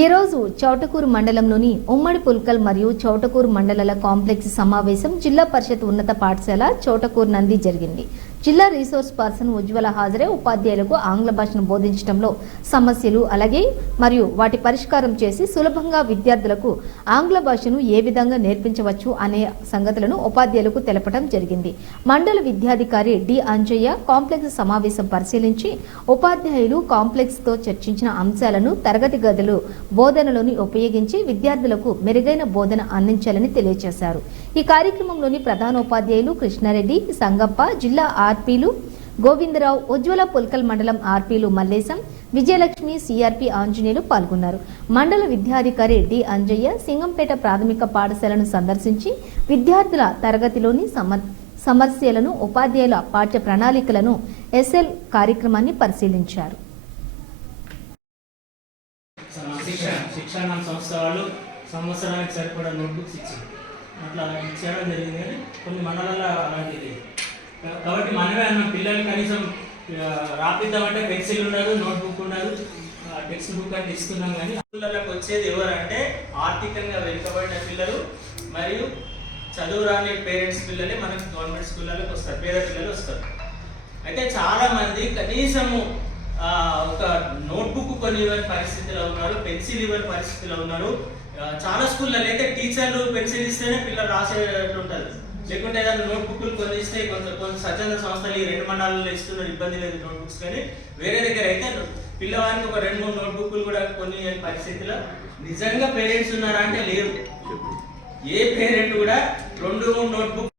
ఈరోజు చౌటకూరు మండలంలోని ఉమ్మడి పుల్కల్ మరియు చౌటకూరు మండలాల కాంప్లెక్స్ సమావేశం జిల్లా పరిషత్ ఉన్నత పాఠశాల చౌటకూరు నంది జరిగింది. జిల్లా రీసోర్స్ పర్సన్ ఉజ్వల హాజరే ఉపాధ్యాయులకు ఆంగ్ల భాషను బోధించడంలో సమస్యలు అలాగే మరియు వాటి పరిష్కారం చేసి సులభంగా విద్యార్థులకు ఆంగ్ల భాషను ఏ విధంగా నేర్పించవచ్చు అనే సంగతులను ఉపాధ్యాయులకు తెలపడం జరిగింది. మండల విద్యాధికారి డి అంజయ్య కాంప్లెక్స్ సమావేశం పరిశీలించి ఉపాధ్యాయులు కాంప్లెక్స్తో చర్చించిన అంశాలను తరగతి గదులు బోధనలోని ఉపయోగించి విద్యార్థులకు మెరుగైన బోధన అందించాలని తెలియజేశారు. ఈ కార్యక్రమంలోని ప్రధానోపాధ్యాయులు కృష్ణారెడ్డి సంగప్ప జిల్లా ఆర్పీలు గోవిందరావు ఉజ్వల పుల్కల్ మండలం ఆర్పీలు మల్లేశం విజయలక్ష్మి సిఆర్పి ఆంజనేయులు పాల్గొన్నారు. మండల విద్యాధికారి డి అంజయ్య సింగంపేట ప్రాథమిక పాఠశాలను సందర్శించి విద్యార్థుల తరగతిలోని సమ సమస్యలను ఉపాధ్యాయుల పాఠ్య ప్రణాళికలను ఎస్ఎల్ కార్యక్రమాన్ని పరిశీలించారు. శిక్షణ సంస్థ వాళ్ళు సంవత్సరానికి సరిపడా నోట్బుక్స్ ఇచ్చారు. అట్లా ఇచ్చేయడం జరిగింది కానీ కొన్ని మండలాల్లో అలాంటిది లేదు. కాబట్టి మనమే అన్న పిల్లలు కనీసం రాపిద్దామంటే పెన్సిల్ ఉండదు నోట్బుక్ ఉండదు టెక్స్ట్ బుక్ అని ఇస్తున్నాం కానీ పిల్లలకు వచ్చేది ఎవరంటే ఆర్థికంగా వెనుకబడిన పిల్లలు మరియు చదువు రాని పేరెంట్స్ పిల్లలే మనకి గవర్నమెంట్ స్కూళ్ళకి వస్తారు పేద పిల్లలు వస్తారు. అయితే చాలా మంది కనీసము ఒక నోట్బుక్ కొన్ని ఇవ్వని పరిస్థితిలో ఉన్నారు పెన్సిల్ ఇవ్వని పరిస్థితిలో ఉన్నారు. చాలా స్కూళ్ళలో అయితే టీచర్లు పెన్సిల్ ఇస్తేనే పిల్లలు రాసేటట్టు ఉంటుంది. లేకుంటే ఏదైనా నోట్బుక్లు కొన్ని ఇస్తే కొంత కొంత స్వచ్ఛంద సంస్థలు ఈ రెండు మండలాల్లో ఇస్తున్న ఇబ్బంది లేదు నోట్బుక్స్ కానీ. వేరే దగ్గర అయితే పిల్లవాడికి ఒక రెండు మూడు నోట్బుక్లు కూడా కొన్ని పరిస్థితిలో నిజంగా పేరెంట్స్ ఉన్నారా అంటే లేరు. ఏ పేరెంట్ కూడా రెండు మూడు నోట్బుక్